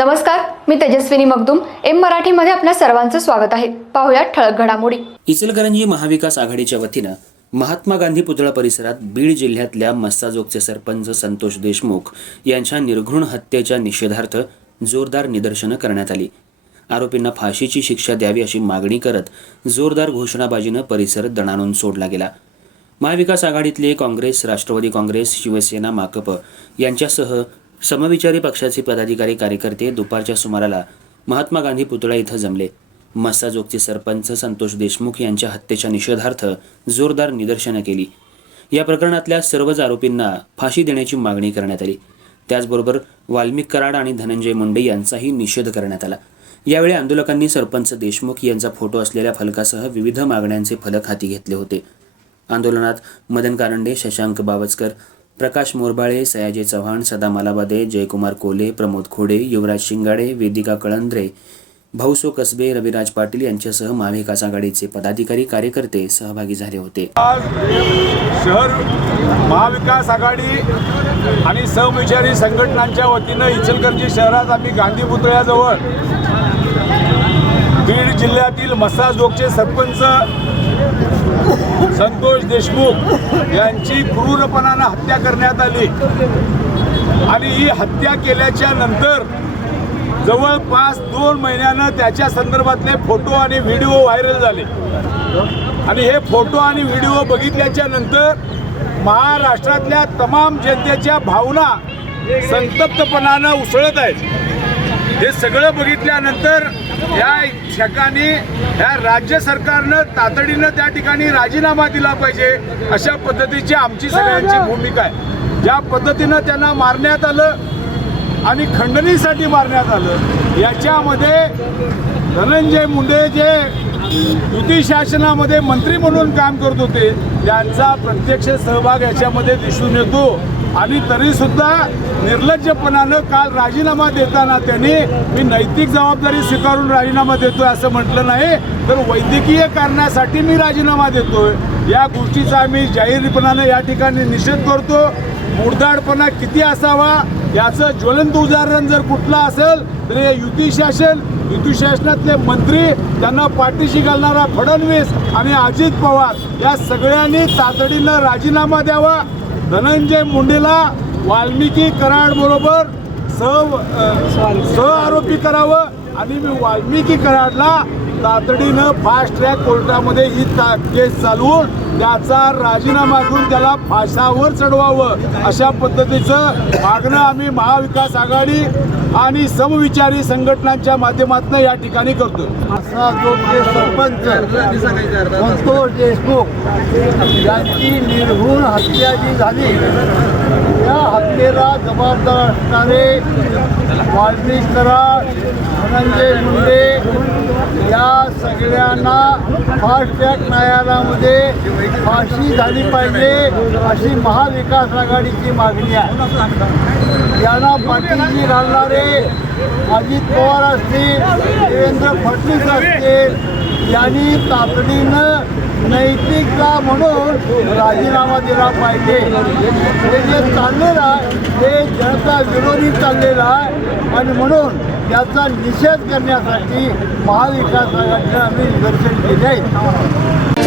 नमस्कार मी तेजस्विनी मगदुम. एम मराठीमध्ये आपल्या सर्वांचं स्वागत आहे. पाहुयात ठळक घडामोडी. इचलकरंजी महाविकास आघाडीच्या वतीनं महात्मा गांधी पुतळा परिसरात बीड जिल्ह्यातल्या मस्साजोगचे सरपंच संतोष देशमुख यांच्या निर्घृण हत्येच्या निषेधार्थ जोरदार निदर्शनं करण्यात आली. आरोपींना फाशीची शिक्षा द्यावी अशी मागणी करत जोरदार घोषणाबाजीनं परिसर दणाणून सोडला गेला. महाविकास आघाडीतले काँग्रेस राष्ट्रवादी काँग्रेस शिवसेना माकप यांच्यासह समविचारी पक्षाचे पदाधिकारी कार्यकर्ते दुपारच्या सुमाराला महात्मा गांधी पुतळा इथं जमले. मस्साजोगचे सरपंच संतोष देशमुख यांच्या हत्येच्या निषेधार्थ जोरदार निदर्शनं केली. या प्रकरणातल्या सर्वच आरोपींना फाशी देण्याची मागणी करण्यात आली. त्याचबरोबर वाल्मिक कराड आणि धनंजय मुंडे यांचाही निषेध करण्यात आला. यावेळी आंदोलकांनी सरपंच देशमुख यांचा फोटो असलेल्या फलकासह विविध मागण्यांचे फलक हाती घेतले होते. आंदोलनात मदन कारंडे शशांक बावचकर प्रकाश मोरबाळे सयाजी चव्हाण सदा मालाबादे जयकुमार कोले प्रमोद खोडे युवराज शिंगाडे वेदिका कळंद्रे भाऊसो कसबे रविराज पाटील यांच्यासह महाविकास आघाडीचे पदाधिकारी कार्यकर्ते सहभागी झाले होते. आज शहर महाविकास आघाडी आणि सहविचारी संघटनांच्या वतीनं इचलकरंजी शहरात आम्ही गांधी पुतळ्याजवळ बीड जिल्ह्यातील मसाजोगचे सरपंच संतोष देशमुख यांची क्रूरपणानं हत्या करण्यात आली. आणि ही हत्या केल्याच्यानंतर जवळपास दोन महिन्यानं त्याच्या संदर्भातले फोटो आणि व्हिडिओ व्हायरल झाले. आणि हे फोटो आणि व्हिडिओ बघितल्याच्या नंतर महाराष्ट्रातल्या तमाम जनतेच्या भावना संतप्तपणानं उसळत आहेत. हे सगळं बघितल्यानंतर या ठिकाणी या राज्य सरकारनं तातडीनं त्या ठिकाणी राजीनामा दिला पाहिजे अशा पद्धतीची आमची सगळ्यांची भूमिका आहे. ज्या पद्धतीनं त्यांना मारण्यात आलं आणि खंडणीसाठी मारण्यात आलं याच्यामध्ये धनंजय मुंडे जे युती शासनामध्ये मंत्री म्हणून काम करत होते त्यांचा प्रत्यक्ष सहभाग याच्यामध्ये दिसून येतो. आणि तरीसुद्धा निर्लज्जपणानं काल राजीनामा देताना त्यांनी मी नैतिक जबाबदारी स्वीकारून राजीनामा देतोय असं म्हटलं नाही तर वैद्यकीय कारणासाठी मी राजीनामा देतोय. या गोष्टीचा आम्ही जाहीरपणानं या ठिकाणी निषेध करतो. मुडदाडपणा किती असावा याचं ज्वलंत उदाहरण जर कुठलं असेल तर हे युती शासन युती शासनातले मंत्री त्यांना पाठीशी घालणारा फडणवीस आणि अजित पवार या सगळ्यांनी तातडीनं राजीनामा द्यावा. धनंजय मुंडेला वाल्मिकी कराड बरोबर सह सह आरोपी करावं आणि मी वाल्मिकी कराडला तातडीनं फास्ट ट्रॅक कोर्टामध्ये ही ता केस चालवून त्याचा राजीनामा घेऊन त्याला फाशावर चढवावं अशा पद्धतीचं मागणं आम्ही महाविकास आघाडी आणि समविचारी संघटनांच्या माध्यमातून या ठिकाणी करतो असा जो सरपंच संतोष देशमुख यांची निर्घुण हत्या जी झाली जनतेला जबाबदार असणारे वाल्मिक कराड धनंजय मुंडे या सगळ्यांना फास्ट ट्रॅक न्यायालयामध्ये फाशी झाली पाहिजे अशी महाविकास आघाडीची मागणी आहे. यांना पाठीशी घालणारे अजित पवार असतील देवेंद्र फडणवीस असतील यांनी तातडीनं नैतिकता म्हणून राजीनामा दिला पाहिजे. हे जे चाललेलं आहे ते जनता विरोधी चाललेलं आहे. आणि म्हणून याचा निषेध करण्यासाठी महाविकास आघाडीनं आम्ही निदर्शन केले आहे